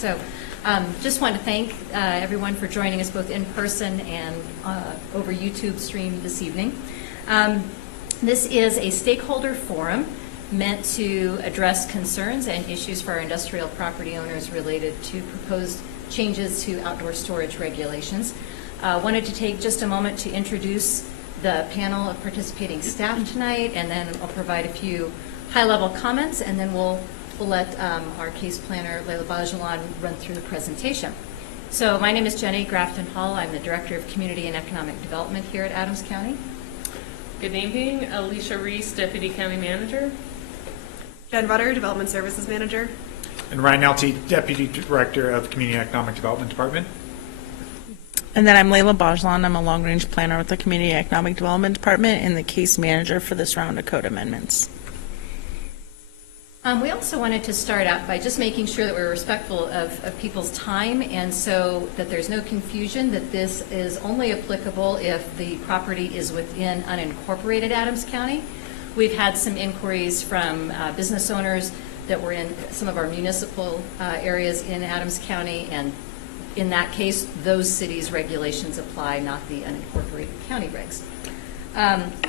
So just want to thank everyone for joining us both in person and over YouTube stream this evening. This is a stakeholder forum meant to address concerns and issues for our industrial property owners related to proposed changes to outdoor storage regulations. Wanted to take just a moment to introduce the panel of participating staff tonight, and then I'll provide a few high-level comments, and then we'll let our case planner, Layla Bajalan, run through the presentation. So my name is Jenny Grafton Hall. I'm the Director of Community and Economic Development here at Adams County. Good evening, Alicia Reese, Deputy County Manager. Jen Rutter, Development Services Manager. And Ryan Nelty, Deputy Director of Community and Economic Development Department. And then I'm Layla Bajalan. I'm a long-range planner with the Community and Economic Development Department and the case manager for this round of code amendments. We also wanted to start out by just making sure that we're respectful of people's time, and so that there's no confusion that this is only applicable if the property is within unincorporated Adams County. We've had some inquiries from business owners that were in some of our municipal areas in Adams County, and in that case, those cities' regulations apply, not the unincorporated county regs.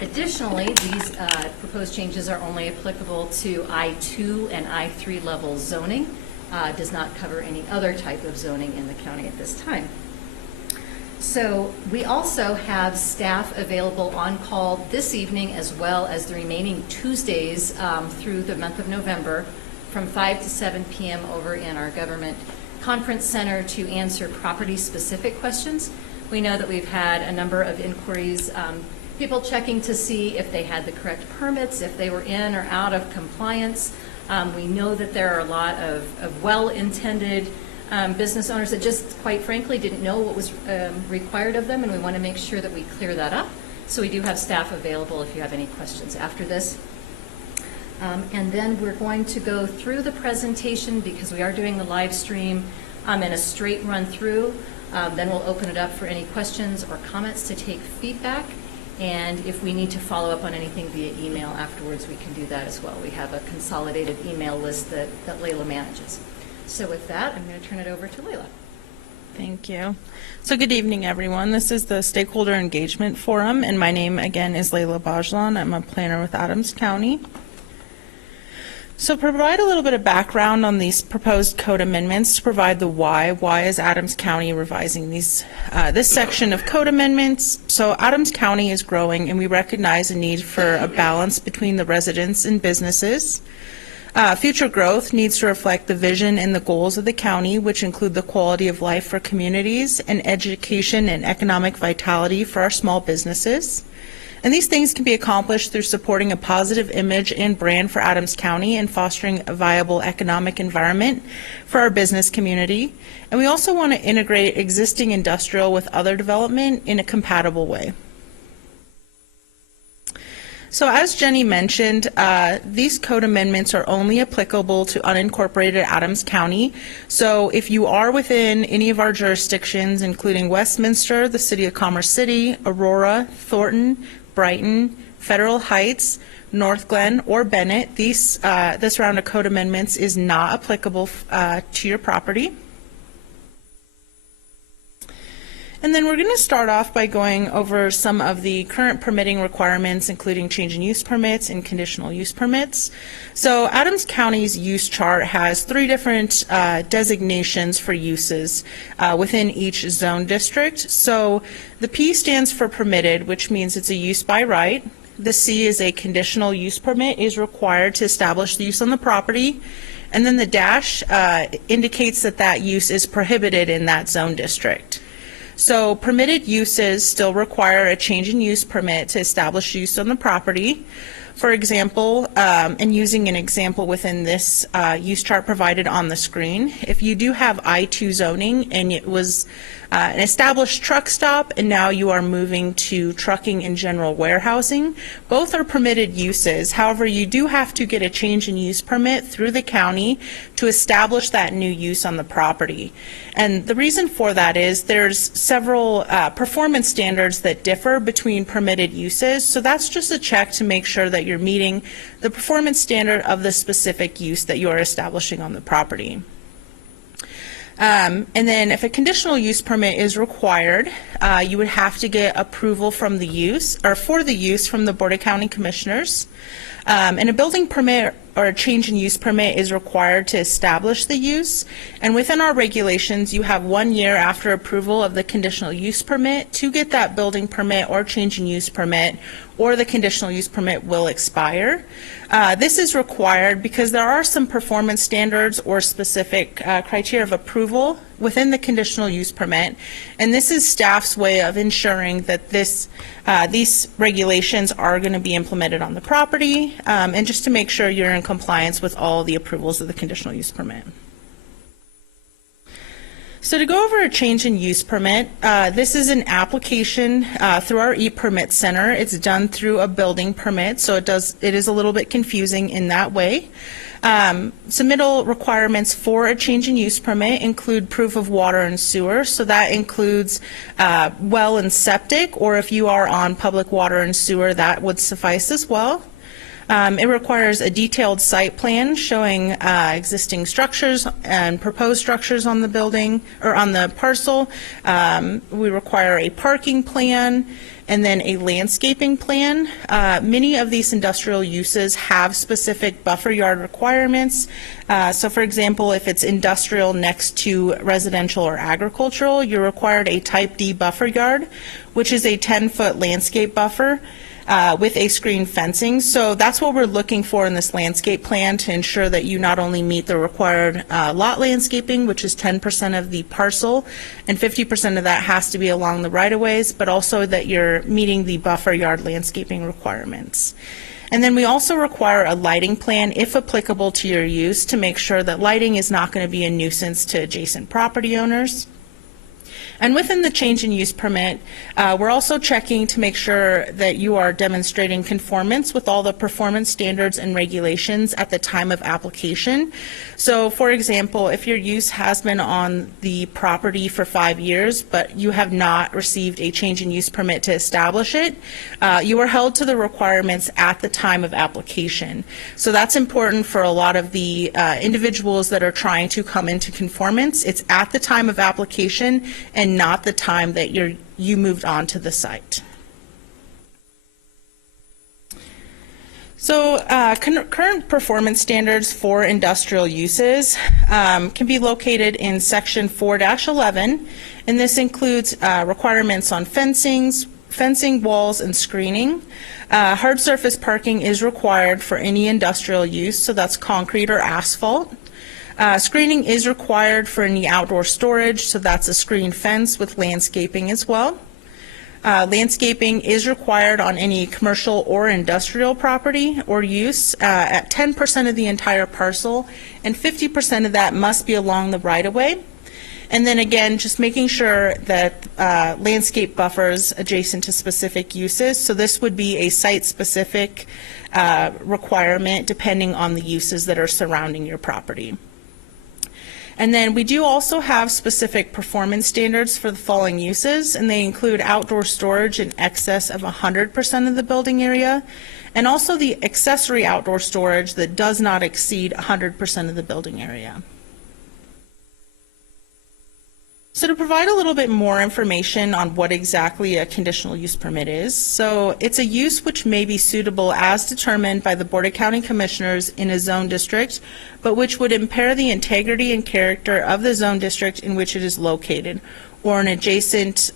Additionally, these proposed changes are only applicable to I-2 and I-3 level zoning. Does not cover any other type of zoning in the county at this time. So we also have staff available on call this evening, as well as the remaining Tuesdays through the month of November from 5 to 7 p.m. over in our government conference center to answer property-specific questions. We know that we've had a number of inquiries, people checking to see if they had the correct permits, if they were in or out of compliance. We know that there are a lot of well-intended business owners that just, quite frankly, didn't know what was required of them, and we want to make sure that we clear that up. So we do have staff available if you have any questions after this. And then we're going to go through the presentation because we are doing the live stream in a straight run through. Then we'll open it up for any questions or comments to take feedback. And if we need to follow up on anything via email afterwards, we can do that as well. We have a consolidated email list that Layla manages. So with that, I'm going to turn it over to Layla. Thank you. So good evening, everyone. This is the Stakeholder Engagement Forum, and my name, again, is Layla Bajalan. I'm a planner with Adams County. So provide a little bit of background on these proposed code amendments to provide the why. Why is Adams County revising these this section of code amendments? So Adams County is growing, and we recognize a need for a balance between the residents and businesses. Future growth needs to reflect the vision and the goals of the county, which include the quality of life for communities and education and economic vitality for our small businesses. And these things can be accomplished through supporting a positive image and brand for Adams County and fostering a viable economic environment for our business community. And we also want to integrate existing industrial with other development in a compatible way. So as Jenny mentioned, these code amendments are only applicable to unincorporated Adams County. So if you are within any of our jurisdictions, including Westminster, the City of Commerce City, Aurora, Thornton, Brighton, Federal Heights, North Glen, or Bennett, this round of code amendments is not applicable to your property. And then we're going to start off by going over some of the current permitting requirements, including change in use permits and conditional use permits. So Adams County's use chart has 3 different designations for uses within each zone district. So the P stands for permitted, which means it's a use by right. The C is a conditional use permit is required to establish the use on the property. And then the dash indicates that that use is prohibited in that zone district. So permitted uses still require a change in use permit to establish use on the property. For example, and using an example within this use chart provided on the screen, if you do have I-2 zoning and it was an established truck stop and now you are moving to trucking and general warehousing, both are permitted uses. However, you do have to get a change in use permit through the county to establish that new use on the property. And the reason for that is there's several performance standards that differ between permitted uses. So that's just a check to make sure that you're meeting the performance standard of the specific use that you are establishing on the property. And then if a conditional use permit is required, you would have to get approval from the use, or for the use from the Board of County Commissioners. And a building permit or a change in use permit is required to establish the use. And within our regulations, you have 1 year after approval of the conditional use permit to get that building permit or change in use permit, or the conditional use permit will expire. This is required because there are some performance standards or specific criteria of approval within the conditional use permit, and this is staff's way of ensuring that these regulations are going to be implemented on the property, and just to make sure you're in compliance with all the approvals of the conditional use permit. So to go over a change in use permit, this is an application through our e-permit center. It's done through a building permit, so it is a little bit confusing in that way. Submittal requirements for a change in use permit include proof of water and sewer, so that includes well and septic, or if you are on public water and sewer, that would suffice as well. It requires a detailed site plan showing existing structures and proposed structures on the building or on the parcel. We require a parking plan and then a landscaping plan. Many of these industrial uses have specific buffer yard requirements. So for example, if it's industrial next to residential or agricultural, you're required a type D buffer yard, which is a 10-foot landscape buffer with a screen fencing. So that's what we're looking for in this landscape plan, to ensure that you not only meet the required lot landscaping, which is 10% of the parcel, and 50% of that has to be along the right-of-ways, but also that you're meeting the buffer yard landscaping requirements. And then we also require a lighting plan, if applicable to your use, to make sure that lighting is not going to be a nuisance to adjacent property owners. And within the change in use permit, we're also checking to make sure that you are demonstrating conformance with all the performance standards and regulations at the time of application. So for example, if your use has been on the property for 5 years, but you have not received a change in use permit to establish it, you are held to the requirements at the time of application. So that's important for a lot of the individuals that are trying to come into conformance. It's at the time of application and not the time that you moved on to the site. So current performance standards for industrial uses can be located in section 4-11, and this includes requirements on fencing, walls, and screening. Hard surface parking is required for any industrial use, so that's concrete or asphalt. Screening is required for any outdoor storage, so that's a screen fence with landscaping as well. Landscaping is required on any commercial or industrial property or use at 10% of the entire parcel, and 50% of that must be along the right-of-way. And then again, just making sure that landscape buffers adjacent to specific uses. So this would be a site-specific requirement depending on the uses that are surrounding your property. And then we do also have specific performance standards for the following uses, and they include outdoor storage in excess of 100% of the building area, and also the accessory outdoor storage that does not exceed 100% of the building area. So to provide a little bit more information on what exactly a conditional use permit is, so it's a use which may be suitable as determined by the Board of County Commissioners in a zone district, but which would impair the integrity and character of the zone district in which it is located, or an adjacent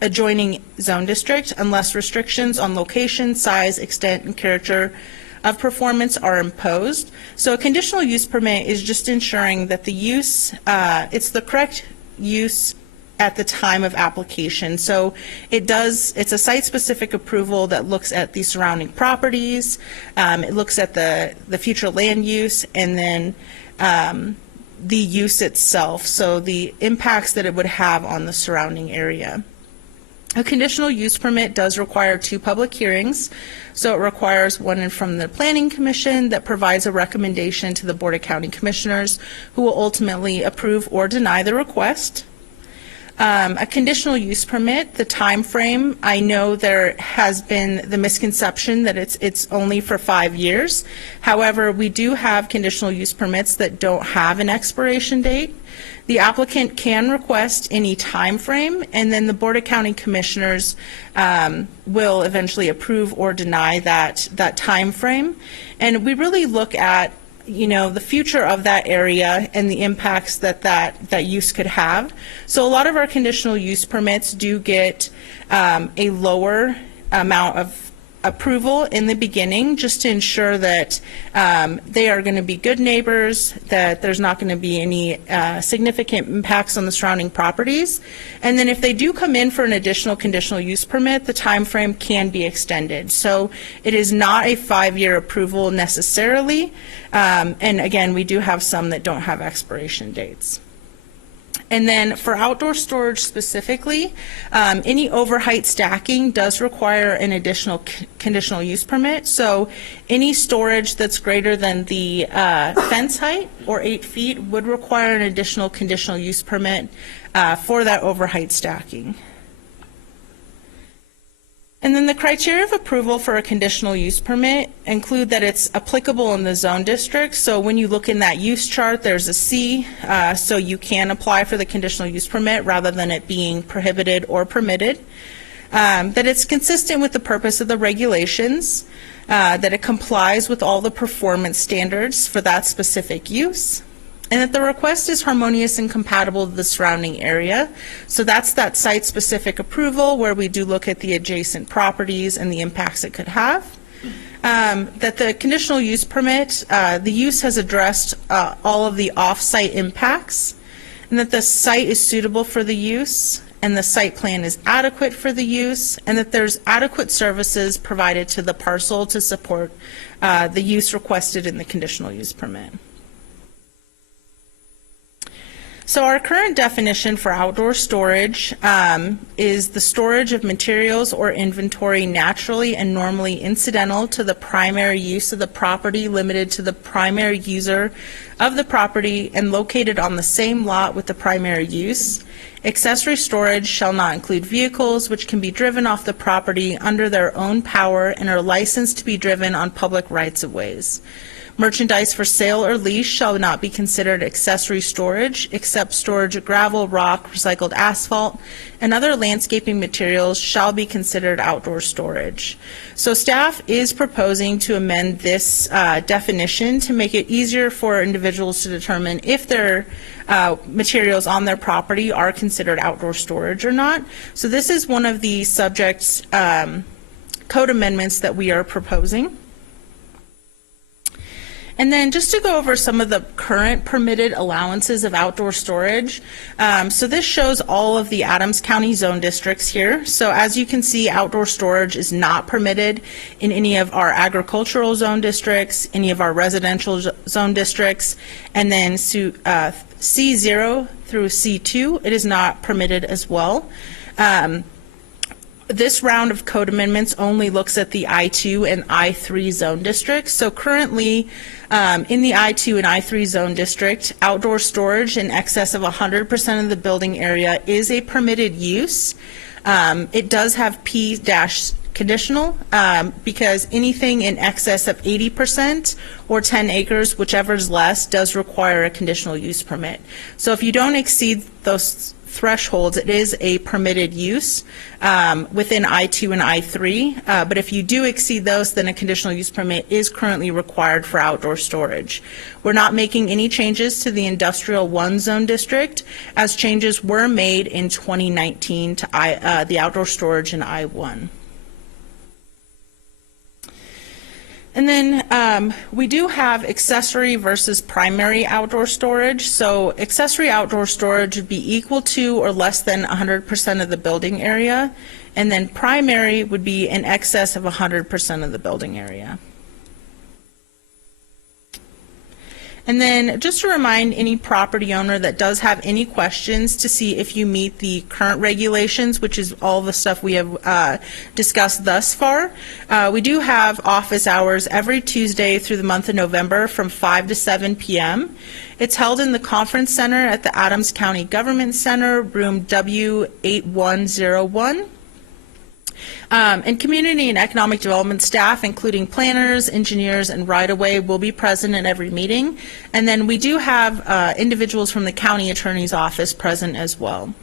adjoining zone district, unless restrictions on location, size, extent, and character of performance are imposed. So a conditional use permit is just ensuring that the use, it's the correct use at the time of application. So it's a site-specific approval that looks at the surrounding properties, it looks at the future land use, and then the use itself, so the impacts that it would have on the surrounding area. A conditional use permit does require 2 public hearings, so it requires one from the Planning Commission that provides a recommendation to the Board of County Commissioners, who will ultimately approve or deny the request. A conditional use permit, the time frame, I know there has been the misconception that it's only for 5 years. However, we do have conditional use permits that don't have an expiration date. The applicant can request any time frame, and then the Board of County Commissioners will eventually approve or deny that time frame. And we really look at the future of that area and the impacts that use could have. So a lot of our conditional use permits do get a lower amount of approval in the beginning, just to ensure that they are going to be good neighbors, that there's not going to be any significant impacts on the surrounding properties. And then if they do come in for an additional conditional use permit, the time frame can be extended. So it is not a 5-year approval necessarily. And again, we do have some that don't have expiration dates. And then for outdoor storage specifically, any overheight stacking does require an additional conditional use permit. So any storage that's greater than the fence height or 8 feet would require an additional conditional use permit for that overheight stacking. And then the criteria of approval for a conditional use permit include that it's applicable in the zone district. So when you look in that use chart, there's a C, so you can apply for the conditional use permit rather than it being prohibited or permitted. That it's consistent with the purpose of the regulations, that it complies with all the performance standards for that specific use, and that the request is harmonious and compatible with the surrounding area. So that's that site-specific approval where we do look at the adjacent properties and the impacts it could have. That the conditional use permit, the use has addressed all of the off-site impacts, and that the site is suitable for the use, and the site plan is adequate for the use, and that there's adequate services provided to the parcel to support the use requested in the conditional use permit. So our current definition for outdoor storage is the storage of materials or inventory naturally and normally incidental to the primary use of the property, limited to the primary user of the property and located on the same lot with the primary use. Accessory storage shall not include vehicles which can be driven off the property under their own power and are licensed to be driven on public rights-of-ways. Merchandise for sale or lease shall not be considered accessory storage, except storage of gravel, rock, recycled asphalt, and other landscaping materials shall be considered outdoor storage. So staff is proposing to amend this definition to make it easier for individuals to determine if their materials on their property are considered outdoor storage or not. So this is one of the subject code amendments that we are proposing. And then just to go over some of the current permitted allowances of outdoor storage. So this shows all of the Adams County zone districts here. So as you can see, outdoor storage is not permitted in any of our agricultural zone districts, any of our residential zone districts, and then C0 through C2, it is not permitted as well. This round of code amendments only looks at the I2 and I3 zone districts. So currently, in the I2 and I3 zone district, outdoor storage in excess of 100% of the building area is a permitted use. It does have P-conditional because anything in excess of 80% or 10 acres, whichever is less, does require a conditional use permit. So if you don't exceed those thresholds, it is a permitted use within I2 and I3, but if you do exceed those, then a conditional use permit is currently required for outdoor storage. We're not making any changes to the Industrial 1 zone district, as changes were made in 2019 to the outdoor storage in I1. And then we do have accessory versus primary outdoor storage. So accessory outdoor storage would be equal to or less than 100% of the building area, and then primary would be in excess of 100% of the building area. And then just to remind any property owner that does have any questions to see if you meet the current regulations, which is all the stuff we have discussed thus far, we do have office hours every Tuesday through the month of November from 5 to 7 p.m. It's held in the Conference Center at the Adams County Government Center, room W8101. And community and economic development staff, including planners, engineers, and right-of-way, will be present at every meeting. And then we do have individuals from the county attorney's office present as well.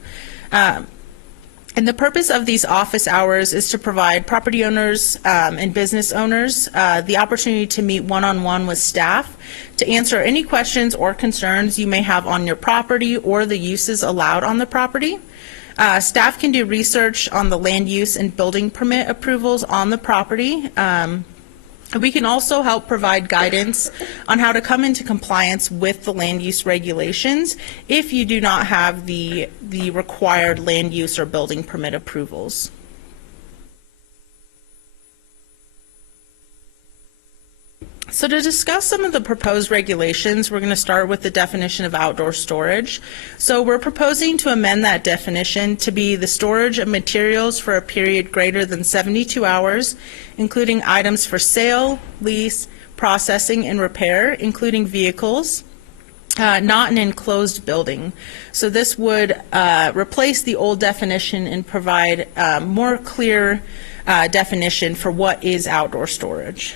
And the purpose of these office hours is to provide property owners and business owners the opportunity to meet one-on-one with staff to answer any questions or concerns you may have on your property or the uses allowed on the property. Staff can do research on the land use and building permit approvals on the property. We can also help provide guidance on how to come into compliance with the land use regulations if you do not have the required land use or building permit approvals. So to discuss some of the proposed regulations, we're going to start with the definition of outdoor storage. So we're proposing to amend that definition to be the storage of materials for a period greater than 72 hours, including items for sale, lease, processing, and repair, including vehicles, not an enclosed building. So this would replace the old definition and provide a more clear definition for what is outdoor storage.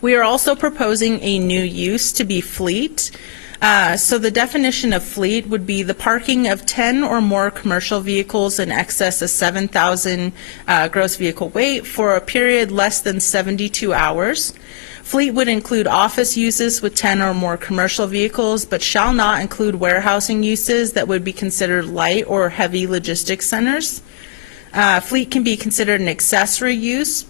We are also proposing a new use to be fleet. So the definition of fleet would be the parking of 10 or more commercial vehicles in excess of 7,000 gross vehicle weight for a period less than 72 hours. Fleet would include office uses with 10 or more commercial vehicles, but shall not include warehousing uses that would be considered light or heavy logistics centers. Fleet can be considered an accessory use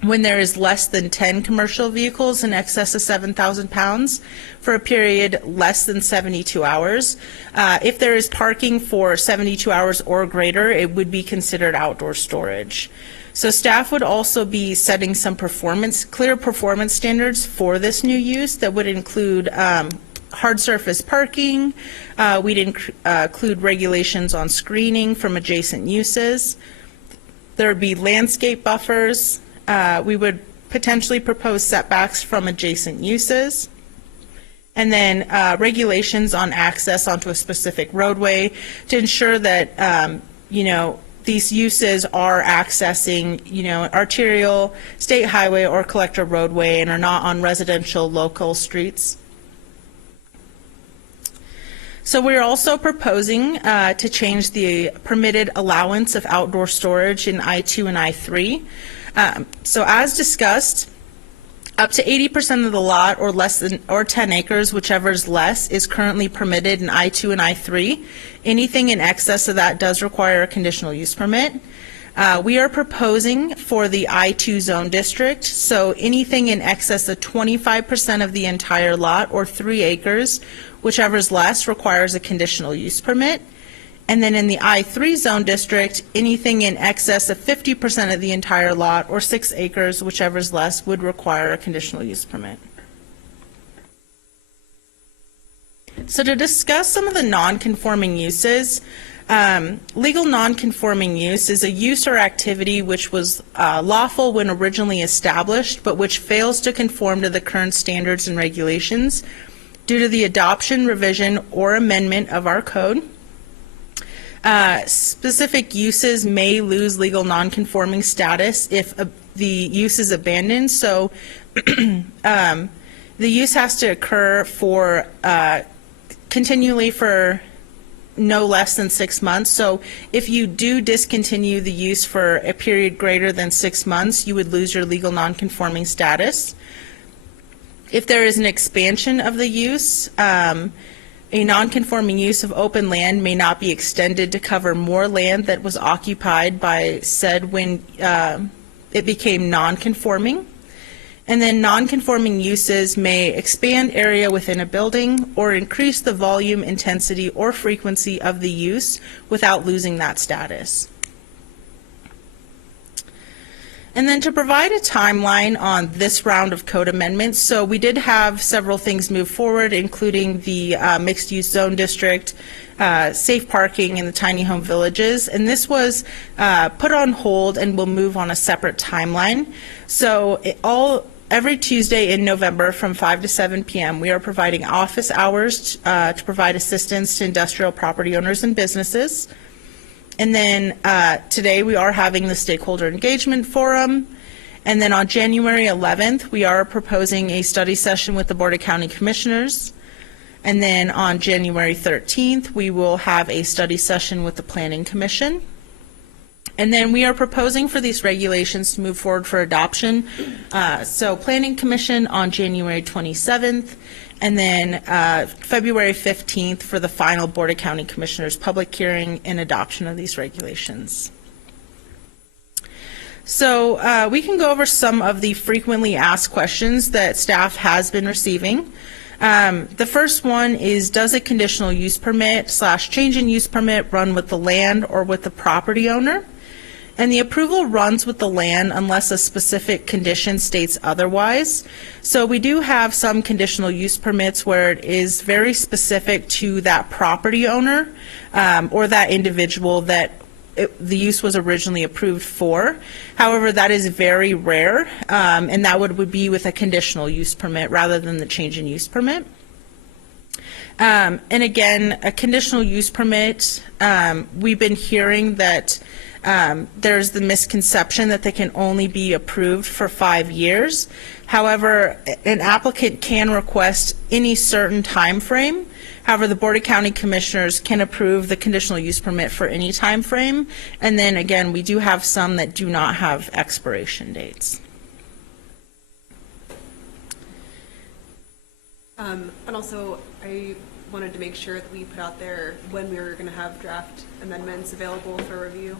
when there is less than 10 commercial vehicles in excess of 7,000 pounds for a period less than 72 hours. If there is parking for 72 hours or greater, it would be considered outdoor storage. So staff would also be setting some clear performance standards for this new use that would include hard surface parking. We'd include regulations on screening from adjacent uses. There would be landscape buffers. We would potentially propose setbacks from adjacent uses, and then regulations on access onto a specific roadway to ensure that these uses are accessing arterial, state highway, or collector roadway and are not on residential local streets. So we're also proposing to change the permitted allowance of outdoor storage in I-2 and I-3. So as discussed, up to 80% of the lot or 10 acres, whichever is less, is currently permitted in I-2 and I-3. Anything in excess of that does require a conditional use permit. We are proposing for the I-2 zone district, so anything in excess of 25% of the entire lot or 3 acres, whichever is less, requires a conditional use permit. And then in the I-3 zone district, anything in excess of 50% of the entire lot or 6 acres, whichever is less, would require a conditional use permit. So to discuss some of the non-conforming uses, legal non-conforming use is a use or activity which was lawful when originally established, but which fails to conform to the current standards and regulations due to the adoption, revision, or amendment of our code. Specific uses may lose legal nonconforming status if the use is abandoned. So the use has to occur for continually for no less than 6 months. So if you do discontinue the use for a period greater than 6 months, you would lose your legal nonconforming status. If there is an expansion of the use, a nonconforming use of open land may not be extended to cover more land that was occupied by said when it became nonconforming. And then nonconforming uses may expand area within a building or increase the volume, intensity, or frequency of the use without losing that status. And then to provide a timeline on this round of code amendments, so we did have several things move forward, including the mixed-use zone district, safe parking, and the tiny home villages. And this was put on hold and will move on a separate timeline. So every Tuesday in November from 5 to 7 p.m., we are providing office hours to provide assistance to industrial property owners and businesses. And then today we are having the Stakeholder Engagement Forum. And then on January 11th, we are proposing a study session with the Board of County Commissioners. And then on January 13th, we will have a study session with the Planning Commission. And then we are proposing for these regulations to move forward for adoption. So Planning Commission on January 27th, and then February 15th for the final Board of County Commissioners public hearing and adoption of these regulations. So we can go over some of the frequently asked questions that staff has been receiving. The first one is, does a conditional use permit / change in use permit run with the land or with the property owner? And the approval runs with the land unless a specific condition states otherwise. So we do have some conditional use permits where it is very specific to that property owner or that individual that the use was originally approved for. However, that is very rare, and that would be with a conditional use permit rather than the change in use permit. And again, a conditional use permit, we've been hearing that there's the misconception that they can only be approved for 5 years. However, an applicant can request any certain time frame. However, the Board of County Commissioners can approve the conditional use permit for any time frame. And then again, we do have some that do not have expiration dates. And also, I wanted to make sure that we put out there when we were going to have draft amendments available for review.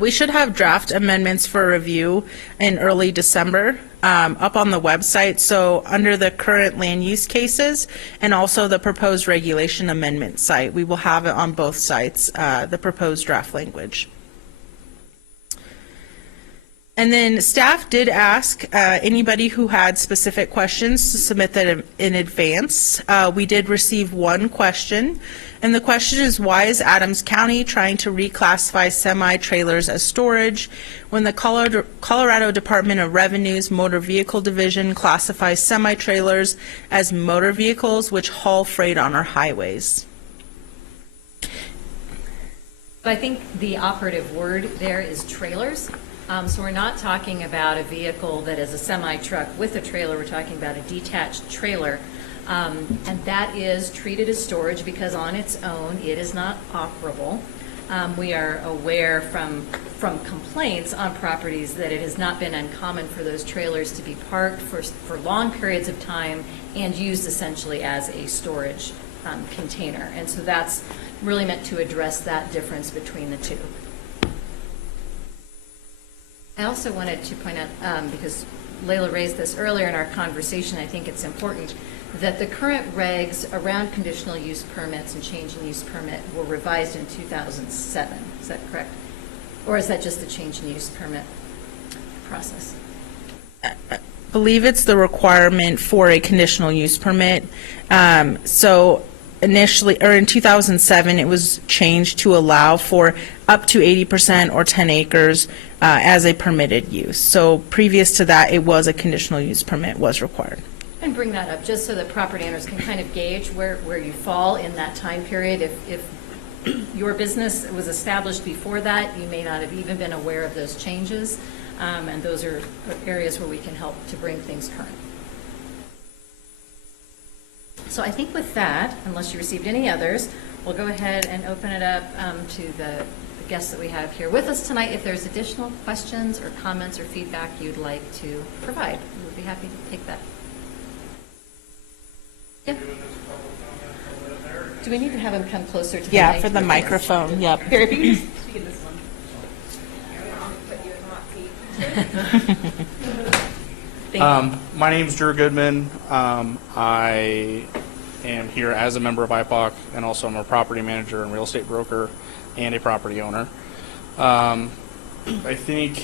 We should have draft amendments for review in early December up on the website. So under the current land use cases and also the proposed regulation amendment site, we will have it on both sites, the proposed draft language. And then staff did ask anybody who had specific questions to submit that in advance. We did receive one question, and the question is, why is Adams County trying to reclassify semi-trailers as storage when the Colorado Department of Revenue's Motor Vehicle Division classifies semi-trailers as motor vehicles which haul freight on our highways? But I think the operative word there is trailers. So we're not talking about a vehicle that is a semi-truck with a trailer. We're talking about a detached trailer. And that is treated as storage because on its own, it is not operable. We are aware from complaints on properties that it has not been uncommon for those trailers to be parked for long periods of time and used essentially as a storage container. And so that's really meant to address that difference between the two. I also wanted to point out, because Layla raised this earlier in our conversation, I think it's important that the current regs around conditional use permits and change in use permit were revised in 2007. Is that correct? Or is that just the change in use permit process? I believe it's the requirement for a conditional use permit. So initially, or in 2007, it was changed to allow for up to 80% or 10 acres as a permitted use. So previous to that, it was a conditional use permit was required. And bring that up just so that property owners can kind of gauge where you fall in that time period. If your business was established before that, you may not have even been aware of those changes. And those are areas where we can help to bring things current. So I think with that, unless you received any others, we'll go ahead and open it up to the guests that we have here with us tonight. If there's additional questions or comments or feedback you'd like to provide, we would be happy to take that. Yeah. Do we need to have him come closer to the Yeah, mic? for the microphone, yep. Here, if you can just speak in this one. Thank you. My name's Drew Goodman. I am here as a member of IPOC, and also I'm a property manager and real estate broker and a property owner. I think,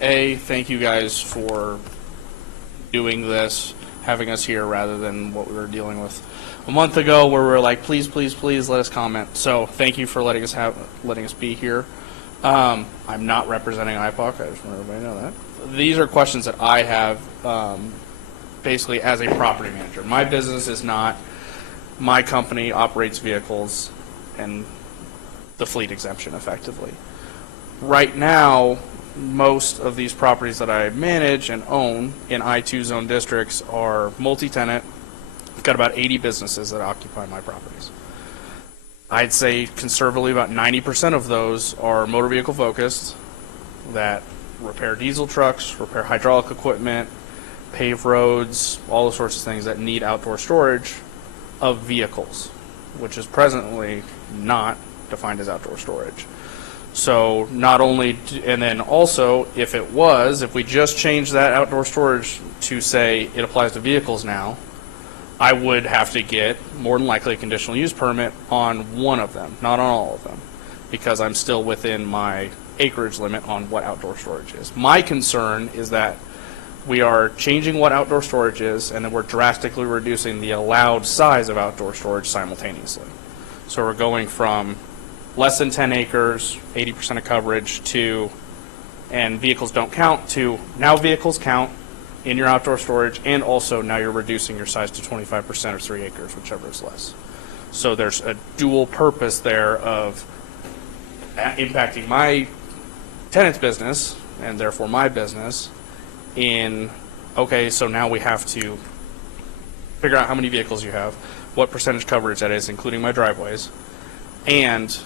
thank you guys for doing this, having us here rather than what we were dealing with a month ago where we were like, please, please, please let us comment. So thank you for letting us be here. I'm not representing IPOC. I just want everybody to know that. These are questions that I have basically as a property manager. My business is not my company operates vehicles and the fleet exemption effectively. Right now, most of these properties that I manage and own in I-2 zone districts are multi-tenant. I've got about 80 businesses that occupy my properties. I'd say conservatively about 90% of those are motor vehicle focused that repair diesel trucks, repair hydraulic equipment, pave roads, all the sorts of things that need outdoor storage of vehicles, which is presently not defined as outdoor storage. So not only, and then also, if we just changed that outdoor storage to say it applies to vehicles now, I would have to get more than likely a conditional use permit on one of them, not on all of them, because I'm still within my acreage limit on what outdoor storage is. My concern is that we are changing what outdoor storage is, and then we're drastically reducing the allowed size of outdoor storage simultaneously. So we're going from less than 10 acres, 80% of coverage, to, and vehicles don't count, to now vehicles count in your outdoor storage, and also now you're reducing your size to 25% or 3 acres, whichever is less. So there's a dual purpose there of impacting my tenant's business, and therefore my business, in, okay, so now we have to figure out how many vehicles you have, what percentage coverage that is, including my driveways, and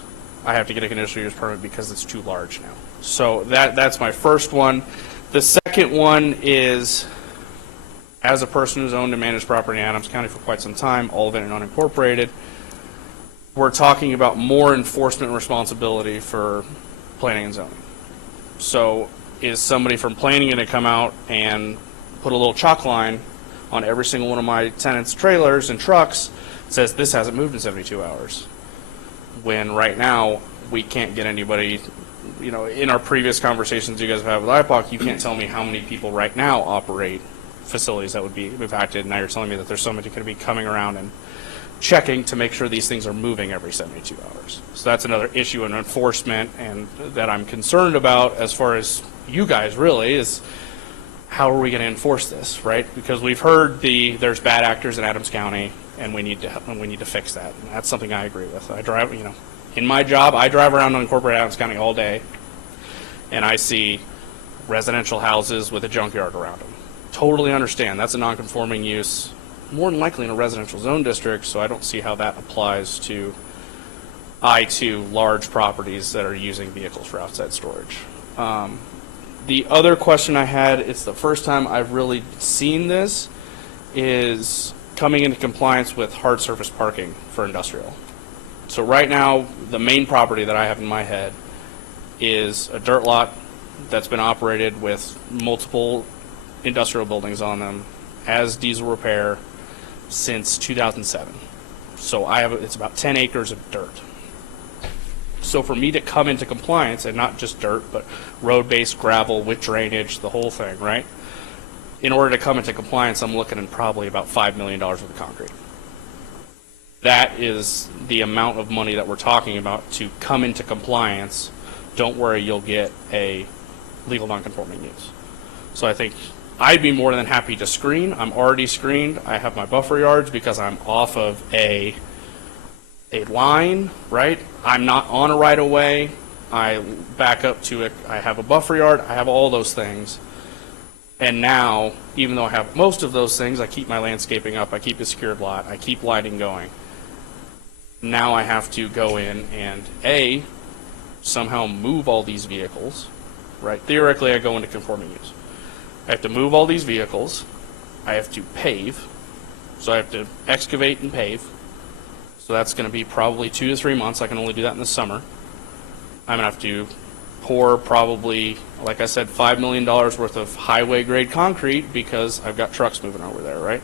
I have to get a conditional use permit because it's too large now. So that's my first one. The second one is, as a person who's owned and managed property in Adams County for quite some time, all of it in unincorporated, we're talking about more enforcement responsibility for planning and zoning. So is somebody from planning going to come out and put a little chalk line on every single one of my tenants' trailers and trucks that says this hasn't moved in 72 hours? When right now we can't get anybody, you know, in our previous conversations you guys have had with IPOC, you can't tell me how many people right now operate facilities that would be impacted. Now you're telling me that there's somebody going to be coming around and checking to make sure these things are moving every 72 hours. So that's another issue in enforcement, and that I'm concerned about as far as you guys really is, how are we going to enforce this, right? Because we've heard there's bad actors in Adams County, and we need to fix that. And that's something I agree with. I drive, in my job, I drive around unincorporated Adams County all day, and I see residential houses with a junkyard around them. Totally understand. That's a non-conforming use, more than likely in a residential zone district, so I don't see how that applies to I-2 large properties that are using vehicles for outside storage. The other question I had, it's the first time I've really seen this, is coming into compliance with hard surface parking for industrial. So right now, the main property that I have in my head is a dirt lot that's been operated with multiple industrial buildings on them as diesel repair since 2007. So it's about 10 acres of dirt. So for me to come into compliance, and not just dirt, but road-based gravel with drainage, the whole thing, right? In order to come into compliance, I'm looking at probably about $5 million worth of concrete. That is the amount of money that we're talking about to come into compliance. Don't worry, you'll get a legal non-conforming use. So I think I'd be more than happy to screen. I'm already screened. I have my buffer yards because I'm off of a line, right? I'm not on a right of way. I back up to it. I have a buffer yard. I have all those things. And now, even though I have most of those things, I keep my landscaping up. I keep a secured lot. I keep lighting going. Now I have to go in and somehow move all these vehicles, right? Theoretically, I go into conforming use. I have to move all these vehicles. I have to pave. So I have to excavate and pave. So that's going to be probably 2 to 3 months. I can only do that in the summer. I'm going to have to pour probably, like I said, $5 million worth of highway grade concrete because I've got trucks moving over there, right?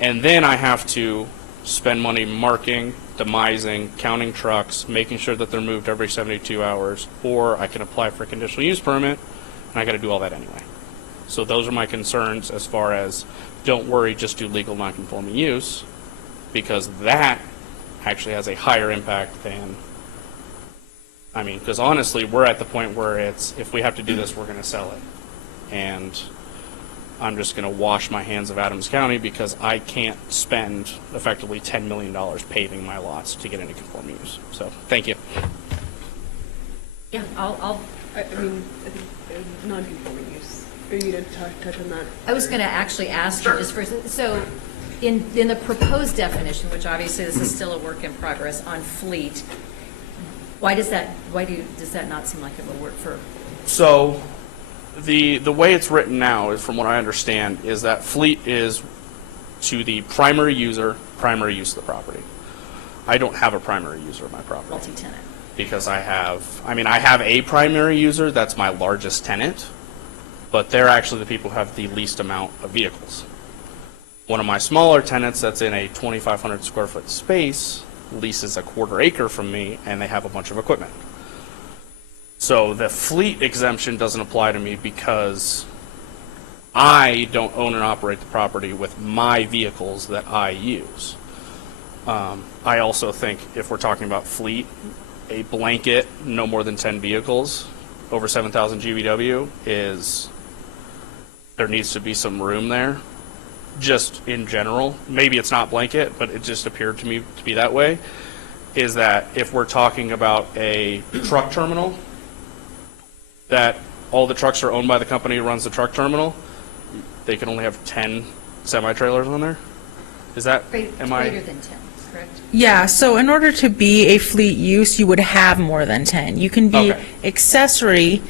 And then I have to spend money marking, demising, counting trucks, making sure that they're moved every 72 hours, or I can apply for a conditional use permit, and I got to do all that anyway. So those are my concerns as far as, don't worry, just do legal non-conforming use, because that actually has a higher impact than, because honestly, we're at the point where it's, if we have to do this, we're going to sell it. And I'm just going to wash my hands of Adams County because I can't spend effectively $10 million paving my lots to get into conforming use. So, thank you. Yeah, I'll, I mean, I think non-conforming use. Are you going to touch on that? I was going to actually ask you just for, so in the proposed definition, which obviously this is still a work in progress on fleet, does that not seem like it would work for? So, the way it's written now, is from what I understand, is that fleet is to the primary user, primary use of the property. I don't have a primary user of my property. Multi-tenant. Because I have a primary user, that's my largest tenant, but they're actually the people who have the least amount of vehicles. One of my smaller tenants that's in a 2,500 square foot space leases a quarter acre from me, and they have a bunch of equipment. So the fleet exemption doesn't apply to me because I don't own and operate the property with my vehicles that I use. I also think if we're talking about fleet, a blanket no more than 10 vehicles over 7,000 GVW there needs to be some room there, just in general. Maybe it's not blanket, but it just appeared to me to be that way, is that if we're talking about a truck terminal, that all the trucks are owned by the company who runs the truck terminal, they can only have 10 semi-trailers on there? Is that, Greater than 10, correct? Yeah, so in order to be a fleet use, you would have more than 10. You can be Okay. accessory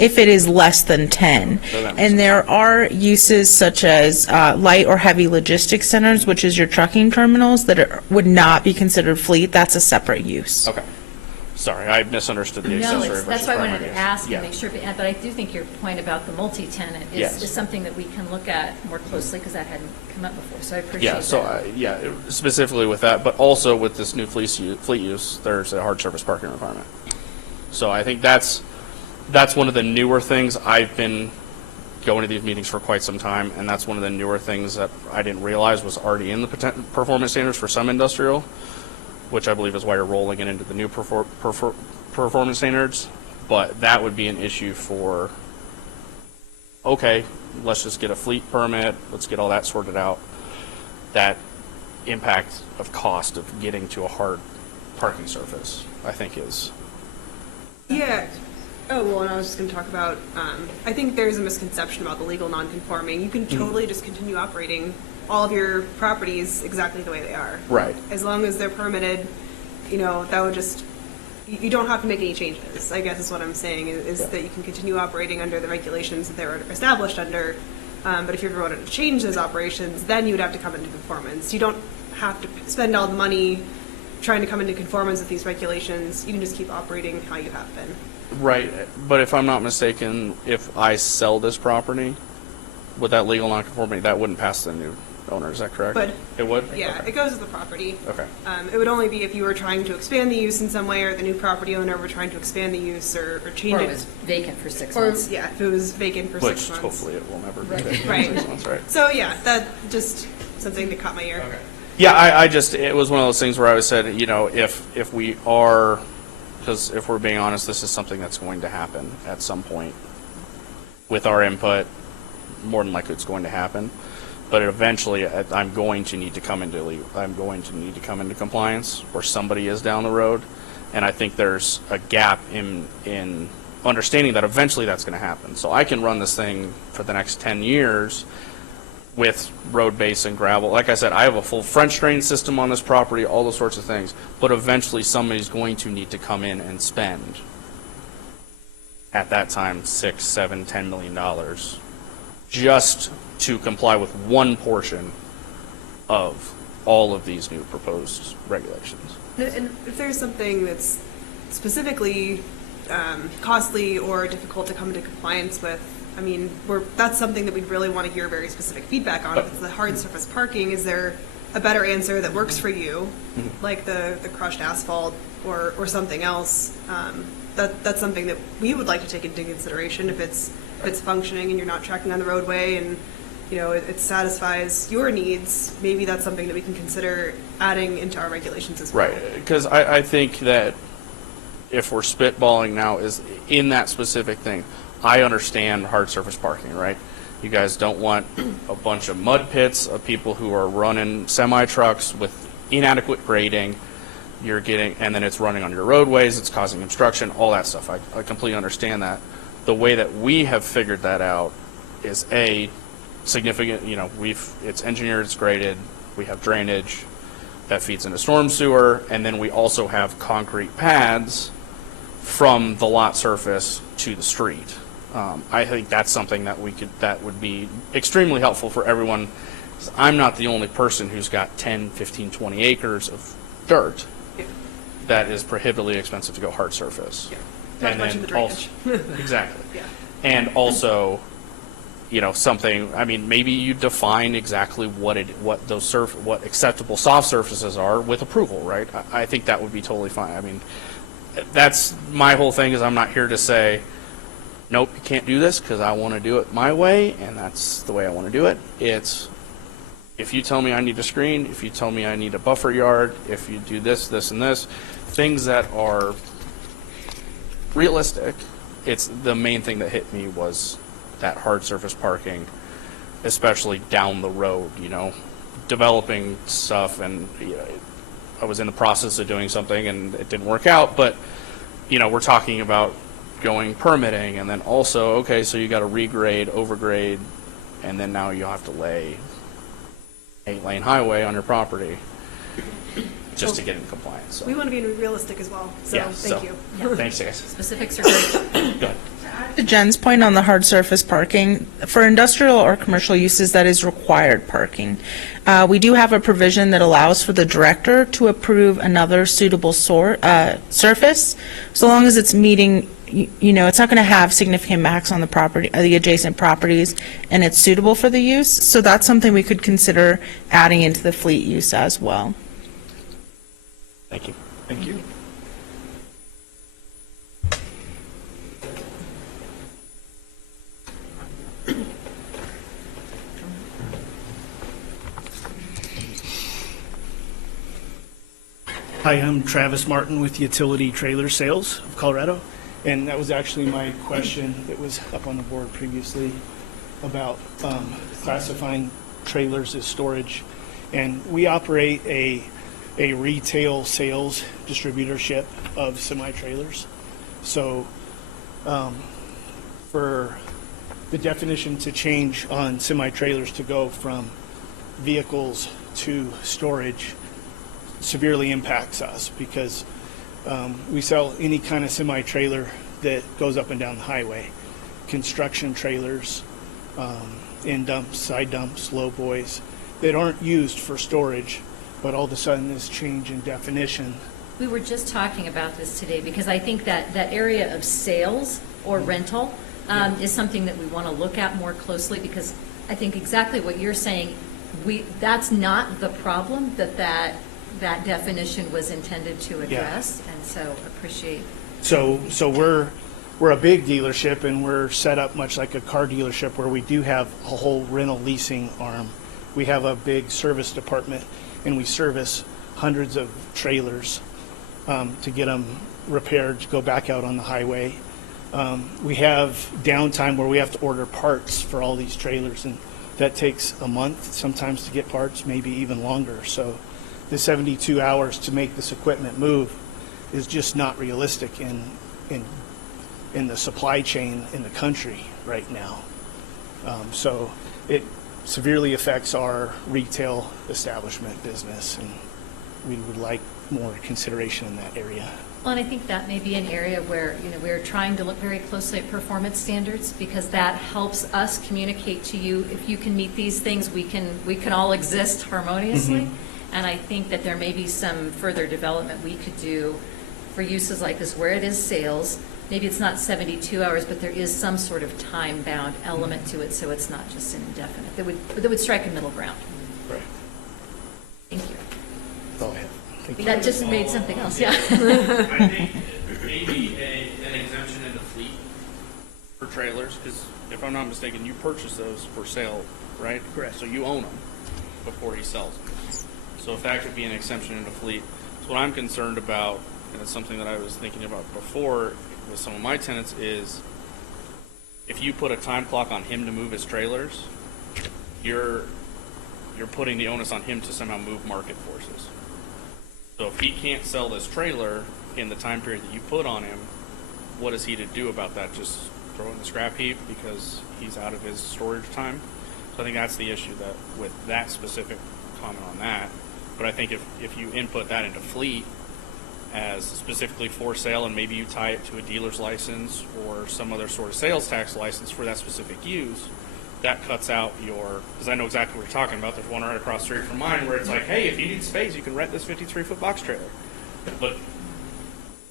if it is less than 10. So that makes And there are uses such as light or heavy logistics centers, which is your trucking terminals, that would not be considered fleet. That's a separate use. Okay. Sorry, I misunderstood the No, accessory that's versus why I primary wanted to use. ask Yeah. and make sure, but I do think your point about the multi-tenant Yes. is something that we can look at more closely because that hadn't come up before, so I appreciate Yeah, that. so, specifically with that, but also with this new fleet use, there's a hard surface parking requirement. So I think that's one of the newer things. I've been going to these meetings for quite some time, and that's one of the newer things that I didn't realize was already in the performance standards for some industrial, which I believe is why you're rolling it into the new performance standards. But that would be an issue for, okay, let's just get a fleet permit, let's get all that sorted out. That impact of cost of getting to a hard parking surface, I think is. Yeah. Oh, well, and I was just going to talk about, I think there's a misconception about the legal non-conforming. You can totally just continue operating all of your properties exactly the way they are. Right. As long as they're permitted, that would just, you don't have to make any changes, I guess is what I'm saying, is that you can continue operating under the regulations that they were established under. But if you ever wanted to change those operations, then you would have to come into conformance. You don't have to spend all the money trying to come into conformance with these regulations. You can just keep operating how you have been. Right, but if I'm not mistaken, if I sell this property with that legal nonconformity, that wouldn't pass the new owner, is that correct? Would. It would? Yeah, Okay. it goes with the property. Okay. It would only be if you were trying to expand the use in some way, or the new property owner were trying to expand the use or change Or it. it was vacant for 6 Or, months. yeah, if it was vacant for Which 6 months. hopefully it will never be Right. vacant Right. for 6 months, right? So, yeah, that just something that caught my ear. Okay. Yeah, I just, it was one of those things where I was said, if we are, because if we're being honest, this is something that's going to happen at some point. With our input, more than likely it's going to happen. But eventually, I'm going to need to come into compliance, or somebody is down the road. And I think there's a gap in understanding that eventually that's going to happen. So I can run this thing for the next 10 years with road base and gravel. Like I said, I have a full French drain system on this property, all those sorts of things. But eventually somebody's going to need to come in and spend, at that time, $6, $7, $10 million just to comply with one portion of all of these new proposed regulations. And if there's something that's specifically costly or difficult to come into compliance with, I mean, that's something that we'd really want to hear very specific feedback on. If it's the hard surface parking, is there a better answer that works for you, like the crushed asphalt or something else? That's something that we would like to take into consideration if it's functioning and you're not tracking on the roadway and it satisfies your needs. Maybe that's something that we can consider adding into our regulations as well. Right, because I think that if we're spitballing now is in that specific thing, I understand hard surface parking, right? You guys don't want a bunch of mud pits of people who are running semi-trucks with inadequate grading. You're getting, and then it's running on your roadways, it's causing obstruction, all that stuff. I completely understand that. The way that we have figured that out is significant, it's engineered, it's graded, we have drainage that feeds into storm sewer, and then we also have concrete pads from the lot surface to the street. I think that's something that that would be extremely helpful for everyone. I'm not the only person who's got 10, 15, 20 acres of dirt that is prohibitively expensive to go hard surface. Yeah. Not to mention the drainage. Exactly. Yeah. And also, something, maybe you define exactly what acceptable soft surfaces are with approval, right? I think that would be totally fine. That's my whole thing, is I'm not here to say, nope, you can't do this because I want to do it my way, and that's the way I want to do it. It's, if you tell me I need a screen, if you tell me I need a buffer yard, if you do this, this, and this, things that are realistic. It's the main thing that hit me was that hard surface parking, especially down the road, developing stuff, and I was in the process of doing something and it didn't work out, but we're talking about going permitting, and then also, okay, so you got to regrade, overgrade, and then now you have to lay 8-lane highway on your property just to get in compliance. So. We want to be realistic as well, so Yeah, thank you. Yeah. Thanks, guys. Specifics are great. Go ahead. To Jen's point on the hard surface parking, for industrial or commercial uses, that is required parking. We do have a provision that allows for the director to approve another suitable surface, so long as it's meeting, it's not going to have significant max on the property, the adjacent properties, and it's suitable for the use. So that's something we could consider adding into the fleet use as well. Thank you. Thank you. Hi, I'm Travis Martin with Utility Trailer Sales of Colorado, and that was actually my question that was up on the board previously about classifying trailers as storage. And we operate a retail sales distributorship of semi-trailers. So for the definition to change on semi-trailers to go from vehicles to storage severely impacts us, because we sell any kind of semi-trailer that goes up and down the highway. Construction trailers, end dumps, side dumps, low boys, that aren't used for storage, but all of a sudden this change in definition. We were just talking about this today, because I think that area of sales or rental is something that we want to look at more closely, because I think exactly what you're saying, that's not the problem that definition was intended to address, and so appreciate. So we're a big dealership, and we're set up much like a car dealership where we do have a whole rental leasing arm. We have a big service department, and we service hundreds of trailers to get them repaired, to go back out on the highway. We have downtime where we have to order parts for all these trailers, and that takes a month sometimes to get parts, maybe even longer. So the 72 hours to make this equipment move is just not realistic in the supply chain in the country right now. So it severely affects our retail establishment business, and we would like more consideration in that area. Well, and I think that may be an area where, we're trying to look very closely at performance standards, because that helps us communicate to you, if you can meet these things, we can all exist harmoniously. Mm-hmm. And I think that there may be some further development we could do for uses like this, where it is sales. Maybe it's not 72 hours, but there is some sort of time-bound element to it, so it's not just an indefinite. That would strike a middle ground. Right. Thank you. Go ahead. Thank you. That just made something else, yeah. I think maybe an exemption in the fleet for trailers, because if I'm not mistaken, you purchase those for sale, right? Correct. So you own them before he sells them. So if that could be an exemption in the fleet. So what I'm concerned about, and it's something that I was thinking about before with some of my tenants, is if you put a time clock on him to move his trailers, you're putting the onus on him to somehow move market forces. So if he can't sell this trailer in the time period that you put on him, what is he to do about that? Just throw it in the scrap heap because he's out of his storage time? So I think that's the issue that with that specific comment on that. But I think if you input that into fleet as specifically for sale, and maybe you tie it to a dealer's license or some other sort of sales tax license for that specific use, that cuts out your, because I know exactly what you're talking about. There's one right across the street from mine where it's like, hey, if you need space, you can rent this 53-foot box trailer. But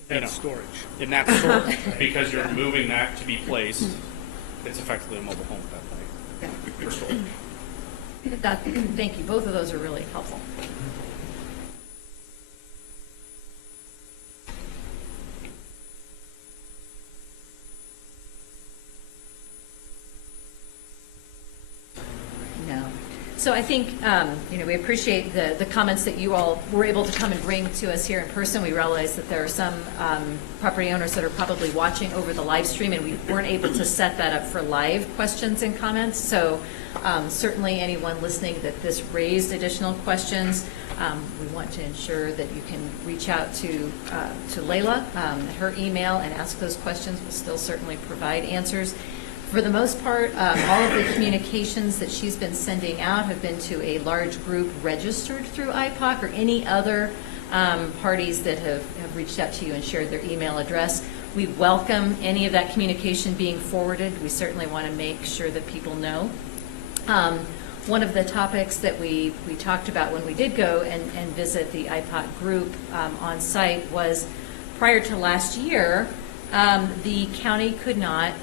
That's storage. in that storage, because you're moving that to be placed, it's effectively a mobile home at that point. For storage. Thank you. Both of those are really helpful. No. So I think, we appreciate the comments that you all were able to come and bring to us here in person. We realize that there are some property owners that are probably watching over the live stream, and we weren't able to set that up for live questions and comments. So certainly anyone listening that this raised additional questions, we want to ensure that you can reach out to Layla, her email, and ask those questions. We'll still certainly provide answers. For the most part, all of the communications that she's been sending out have been to a large group registered through IPOC or any other parties that have reached out to you and shared their email address. We welcome any of that communication being forwarded. We certainly want to make sure that people know. One of the topics that we talked about when we did go and visit the IPOC group on site was prior to last year, the county could not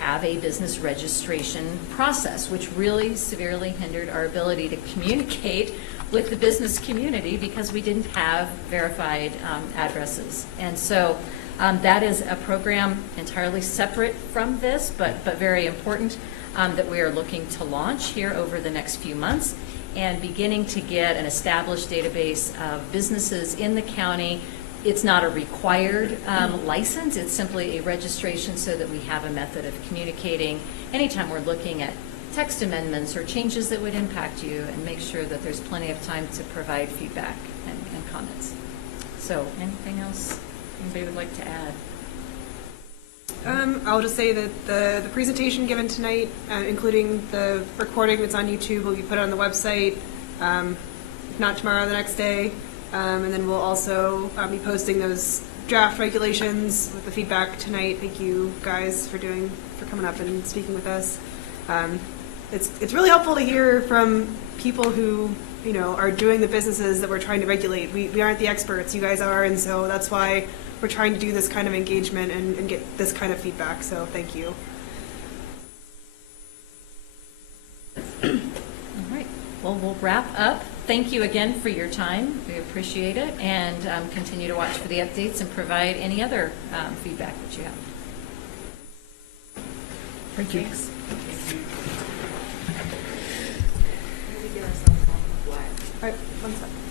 have a business registration process, which really severely hindered our ability to communicate with the business community because we didn't have verified addresses. And so that is a program entirely separate from this, but very important that we are looking to launch here over the next few months and beginning to get an established database of businesses in the county. It's not a required license. It's simply a registration so that we have a method of communicating anytime we're looking at text amendments or changes that would impact you, and make sure that there's plenty of time to provide feedback and comments. So anything else anybody would like to add? I'll just say that the presentation given tonight, including the recording that's on YouTube, will be put on the website, if not tomorrow, the next day. And then we'll also be posting those draft regulations with the feedback tonight. Thank you guys for coming up and speaking with us. It's really helpful to hear from people who are doing the businesses that we're trying to regulate. We aren't the experts, you guys are, and so that's why we're trying to do this kind of engagement and get this kind of feedback. So thank you. All right. Well, we'll wrap up. Thank you again for your time. We appreciate it, and continue to watch for the updates and provide any other feedback that you have. Thank you. Thanks. All right, one second.